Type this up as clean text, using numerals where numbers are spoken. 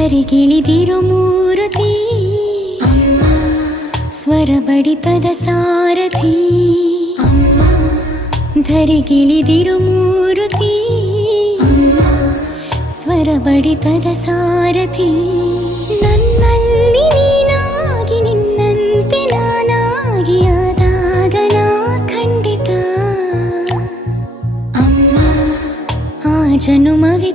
ಧರಿಗಿಳಿದಿರು ಮೂರುತಿ ಅಮ್ಮ, ಸ್ವರ ಬಡಿತದ ಸಾರಥಿ ಅಮ್ಮ, ಧರಿಗಿಳಿದಿರು ಮೂರುತಿ ಅಮ್ಮ, ಸ್ವರ ಬಡಿತದ ಸಾರಥಿ. ನನ್ನಲ್ಲಿ ನೀನಾಗಿ ನಿನ್ನಂತೆ ನಾನಾಗಿ ಆದಾಗ ನಾ ಖಂಡಿತ ಅಮ್ಮ, ಆ ಜನುಮವಿ